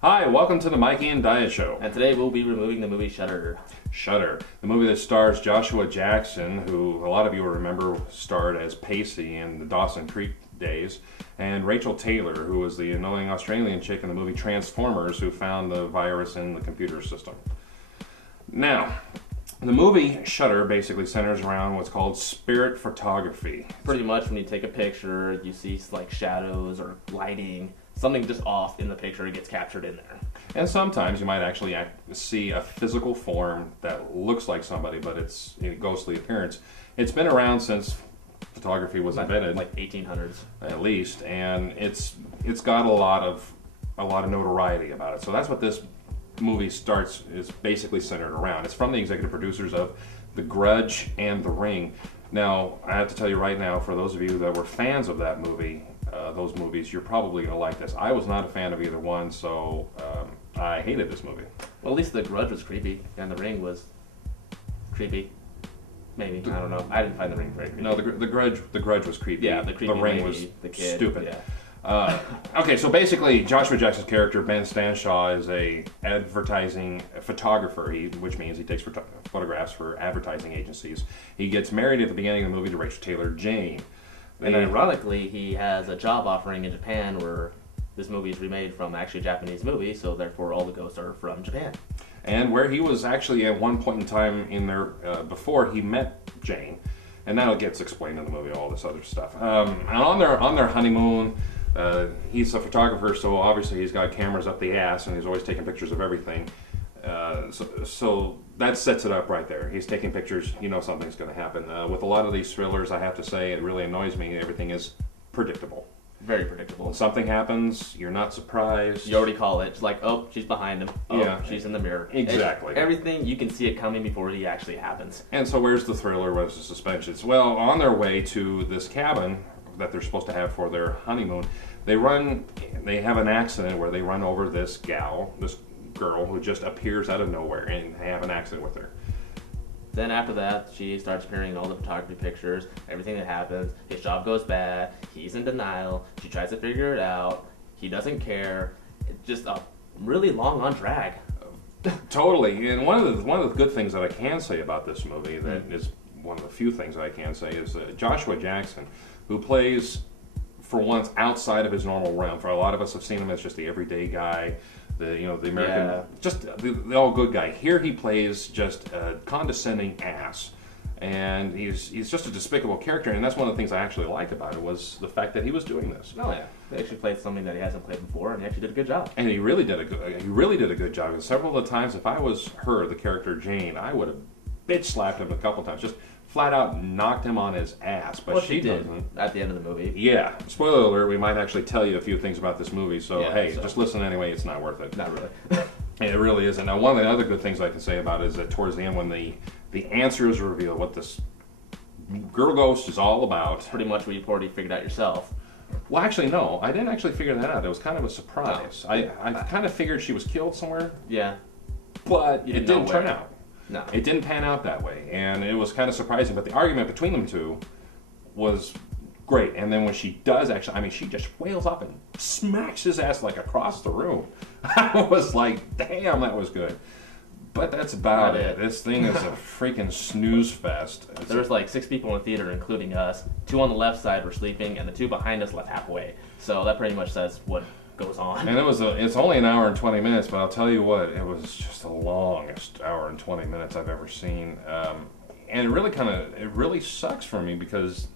Hi, welcome to the Mikey and Diet Show. And today we'll be removing the movie Shudder. Shudder, the movie that stars Joshua Jackson, who a lot of you will remember starred as Pacey in the Dawson Creek days, and Rachel Taylor, who was the annoying Australian chick in the movie Transformers who found the virus in the computer system. Now, the movie Shudder basically centers around what's called spirit photography. Pretty much when you take a picture, you see like shadows or lighting, something just off in the picture, it gets captured in there. And sometimes you might actually see a physical form that looks like somebody, but it's a ghostly appearance. It's been around since photography was invented, like 1800s at least, and it's got a lot of notoriety about it. So that's what this movie is basically centered around. It's from the executive producers of The Grudge and The Ring. Now, I have to tell you right now, for those of you that were fans of that movie, those movies, you're probably going to like this. I was not a fan of either one, so I hated this movie. Well, at least The Grudge was creepy, and The Ring was creepy. Maybe, I don't know. I didn't find The Ring very creepy. No, the Grudge was creepy. Yeah, the creepy Ring lady, was the kid, stupid. Yeah. Okay, so basically, Joshua Jackson's character, Ben Stanshaw, is a advertising photographer, which means he takes photographs for advertising agencies. He gets married at the beginning of the movie to Rachel Taylor Jane. And ironically, he has a job offering in Japan where this movie is remade from actually a Japanese movie, so therefore all the ghosts are from Japan. And where he was actually at one point in time in there before he met Jane, and now it gets explained in the movie, all this other stuff. And on their honeymoon, he's a photographer, so obviously he's got cameras up the ass, and he's always taking pictures of everything. So that sets it up right there. He's taking pictures, you know something's going to happen. With a lot of these thrillers, I have to say, it really annoys me. Everything is predictable. Very predictable. When something happens, you're not surprised. You already call it. It's like, oh, she's behind him. Oh, yeah, she's in the mirror. Exactly. Everything, you can see it coming before it actually happens. And so where's the thriller? Where's the suspense? Well, on their way to this cabin that they're supposed to have for their honeymoon, they have an accident where they run over this girl who just appears out of nowhere and have an accident with her. Then after that, she starts appearing in all the photography pictures, everything that happens. His job goes bad. He's in denial. She tries to figure it out. He doesn't care. It's just a really long on drag. Totally. And one of the good things that I can say about this movie, that is one of the few things that I can say, is Joshua Jackson, who plays, for once, outside of his normal realm. For a lot of us have seen him as just the everyday guy, the American, just the all good guy. Here he plays just a condescending ass, and he's just a despicable character. And that's one of the things I actually liked about it, was the fact that he was doing this. Oh yeah, he actually played something that he hasn't played before, and he actually did a good job. And he really did a good job. And several of the times, if I was her, the character Jane, I would have bitch slapped him a couple times, just flat out knocked him on his ass. But she did doesn't. at the end of the movie. Yeah. Spoiler alert, we might actually tell you a few things about this movie, so just listen anyway, it's not worth it. Not really. It really isn't. Now, one of the other good things I can say about it is that towards the end, when the answer is revealed, what this girl ghost is all about. Pretty much what you've already figured out yourself. Well, actually, no. I didn't actually figure that out. It was kind of a surprise. No. I kind of figured she was killed somewhere. Yeah. But it didn't turn out. No. It didn't pan out that way, and it was kind of surprising, but the argument between them two was great. And then when she does actually, she just wails up and smacks his ass like across the room. I was like, damn, that was good. But that's about it. This thing is a freaking snooze fest. There was like 6 people in the theater, including us. 2 on the left side were sleeping, and the 2 behind us left halfway. So that pretty much says what goes on. And it's only an hour and 20 minutes, but I'll tell you what, it was just the longest hour and 20 minutes I've ever seen. And it really sucks for me because,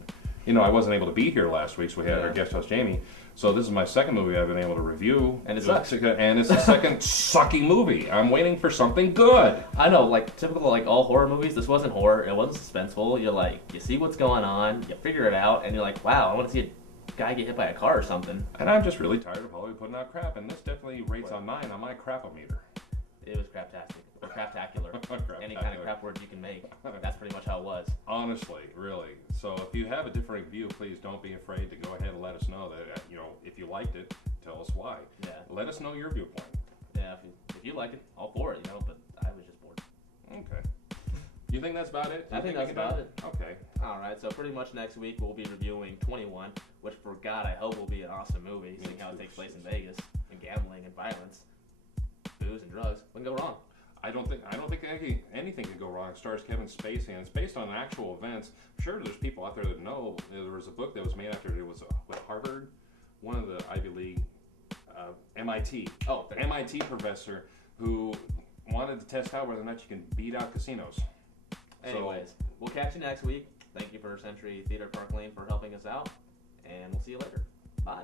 I wasn't able to be here last week, so we had our guest host Jamie. So this is my second movie I've been able to review. And it sucks. And it's the second sucky movie. I'm waiting for something good. I know, like typical like all horror movies, this wasn't horror, it wasn't suspenseful. You're like, you see what's going on, you figure it out, and you're like, wow, I want to see a guy get hit by a car or something. And I'm just really tired of Hollywood putting out crap, and this definitely rates on 9 on my crap-o-meter. It was craptastic, or craptacular. Any kind of crap word you can make. That's pretty much how it was. Honestly, really. So if you have a differing view, please don't be afraid to go ahead and let us know that, if you liked it, tell us why. Yeah. Let us know your viewpoint. Yeah, if you like it, all for it, but I was just bored. Okay. You think that's about it? I think that's about it. Okay. Alright, so pretty much next week we'll be reviewing 21, which for God I hope will be an awesome movie, seeing how it takes place in Vegas, and gambling and violence. booze and drugs. What can go wrong? I don't think anything could go wrong. It stars Kevin Spacey, and it's based on actual events. I'm sure there's people out there that know. There was a book that was made after it was with Harvard, one of the Ivy League, MIT. Oh, An MIT professor who wanted to test out whether or not you can beat out casinos. Anyways, we'll catch you next week. Thank you for Century Theater Park Lane for helping us out, and we'll see you later. Bye.